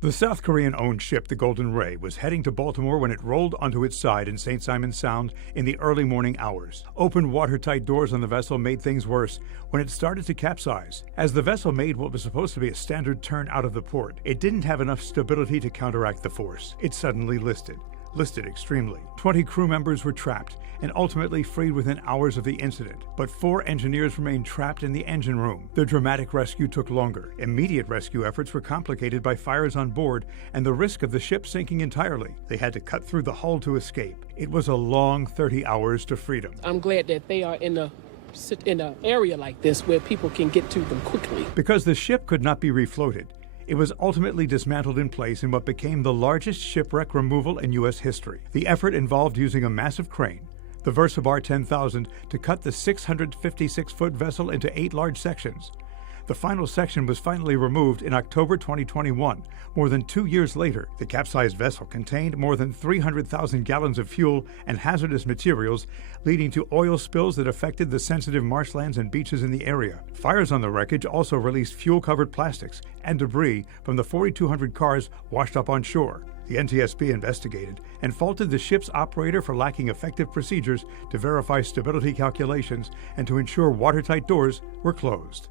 The South Korean-owned ship, the Golden Ray, was heading to Baltimore when it rolled onto its side in St. Simons Sound in the early morning hours. Open watertight doors on the vessel made things worse when it started to capsize. As the vessel made what was supposed to be a standard turn out of the port, it didn't have enough stability to counteract the force. It suddenly listed extremely. 20 crew members were trapped and ultimately freed within hours of the incident, but 4 engineers remained trapped in the engine room. The dramatic rescue took longer. Immediate rescue efforts were complicated by fires on board and the risk of the ship sinking entirely. They had to cut through the hull to escape. It was a long 30 hours to freedom. I'm glad that they are in an area like this where people can get to them quickly. Because the ship could not be refloated, it was ultimately dismantled in place in what became the largest shipwreck removal in U.S. history. The effort involved using a massive crane, the Versabar 10,000, to cut the 656-foot vessel into 8 large sections. The final section was finally removed in October 2021. More than 2 years later, the capsized vessel contained more than 300,000 gallons of fuel and hazardous materials, leading to oil spills that affected the sensitive marshlands and beaches in the area. Fires on the wreckage also released fuel-covered plastics and debris from the 4,200 cars washed up on shore. The NTSB investigated and faulted the ship's operator for lacking effective procedures to verify stability calculations and to ensure watertight doors were closed.